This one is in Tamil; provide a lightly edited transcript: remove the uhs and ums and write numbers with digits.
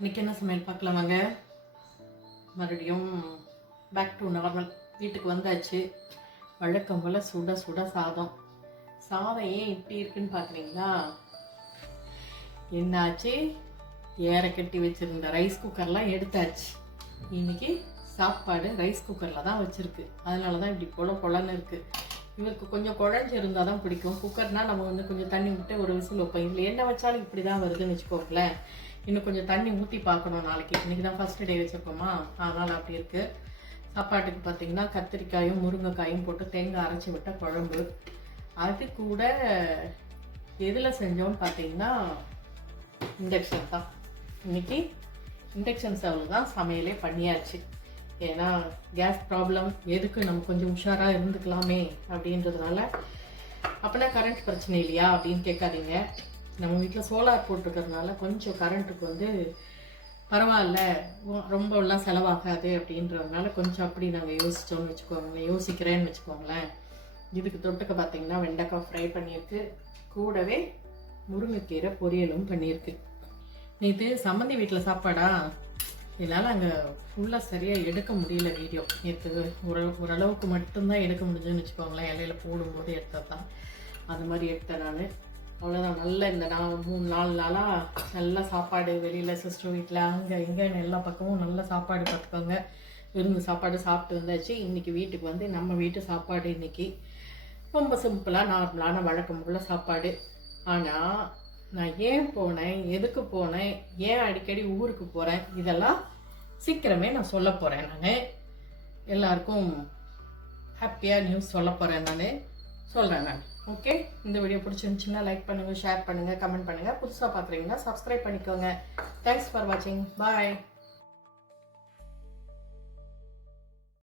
இன்றைக்கி என்ன சமையல் பார்க்கலாம் வாங்க. மறுபடியும் பேக் டு நார்மல். வீட்டுக்கு வந்தாச்சு. வழக்கம் போல் சுட சுட சாதம். சாதம் ஏன் இப்படி இருக்குன்னு பார்க்குறீங்களா? என்னாச்சு, ஏற கட்டி வச்சுருந்த ரைஸ் குக்கர்லாம் எடுத்தாச்சு. இன்றைக்கி சாப்பாடு ரைஸ் குக்கரில் தான் வச்சுருக்கு. அதனால தான் இப்படி பொலன்னு இருக்குது. இவருக்கு கொஞ்சம் குழஞ்சி இருந்தால் தான் பிடிக்கும். குக்கர்னால் நம்ம வந்து கொஞ்சம் தண்ணி விட்டு ஒரு விசில் வைப்போம். இதில் என்ன வச்சாலும் இப்படி தான் வருதுன்னு வச்சுக்கோங்களேன். இன்னும் கொஞ்சம் தண்ணி ஊற்றி பார்க்கணும் நாளைக்கு. இன்றைக்கி தான் ஃபஸ்ட்டு டே வச்சுருக்கோமா, அதனால் அப்படி இருக்குது. சாப்பாட்டுக்கு பார்த்திங்கன்னா கத்திரிக்காயும் முருங்கைக்காயும் போட்டு தேங்காய் அரைச்சி விட்ட குழம்பு. அது கூட எதில் செஞ்சோன்னு பார்த்தீங்கன்னா இண்டக்ஷன் தான். இன்றைக்கி இண்டக்ஷன் ஸ்டவ்வில் தான் சமையலே பண்ணியாச்சு. ஏன்னா கேஸ் ப்ராப்ளம் எதுக்கு, நம்ம கொஞ்சம் உஷாராக இருந்துக்கலாமே அப்படின்றதுனால. அப்போனா கரண்ட் பிரச்சனை இல்லையா அப்படின்னு கேட்காதீங்க. நம்ம வீட்டில் சோலார் போட்டிருக்கிறதுனால கொஞ்சம் கரண்ட்டுக்கு வந்து பரவாயில்ல, ரொம்பலாம் செலவாகாது அப்படின்றதுனால கொஞ்சம் அப்படி நாங்கள் யோசித்தோன்னு வச்சுக்கோங்களேன், யோசிக்கிறேன்னு வச்சுக்கோங்களேன். இதுக்கு தொட்டுக்க பார்த்திங்கன்னா வெண்டைக்காய் ஃப்ரை பண்ணியிருக்கு, கூடவே முருங்கைக்கீரை பொரியலும் பண்ணியிருக்கு. நேற்று சம்மந்தி வீட்டில் சாப்பாடா, என்னால் அங்கே ஃபுல்லாக சரியாக எடுக்க முடியல வீடியோ. நேற்று ஓரளவுக்கு மட்டும்தான் எடுக்க முடிஞ்சுன்னு வச்சுக்கோங்களேன். இலையில போடும்போது எடுத்தது தான் அது மாதிரி எடுத்தேன் நான். அவ்வளோதான். நல்ல இந்த 3-4 நாளாக நல்ல சாப்பாடு. வெளியில் சிஸ்டர் வீட்டில் அங்கே இங்கேன்னு எல்லா பக்கமும் நல்ல சாப்பாடு பார்த்துக்கோங்க. விருந்து சாப்பாடு சாப்பிட்டு வந்தாச்சு. இன்றைக்கி வீட்டுக்கு வந்து நம்ம வீட்டு சாப்பாடு இன்றைக்கி ரொம்ப சிம்பிளாக நார்மலான வழக்கம் போல் சாப்பாடு. ஆனால் நான் ஏன் போனேன், எதுக்கு போனேன், ஏன் அடிக்கடி ஊருக்கு போகிறேன், இதெல்லாம் சீக்கிரமே நான் சொல்ல போகிறேன். நான் எல்லாருக்கும் ஹாப்பியாக நியூஸ் சொல்ல போகிறேன். சொல்கிறேன் நான். ஓகே, இந்த வீடியோ பிடிச்சிருந்துச்சுன்னா லைக் பண்ணுங்கள், ஷேர் பண்ணுங்கள், கமெண்ட் பண்ணுங்கள். புதுசாக பார்க்குறீங்கன்னா சப்ஸ்கிரைப் பண்ணிக்கோங்க. தேங்க்ஸ் ஃபார் வாட்சிங். பாய்.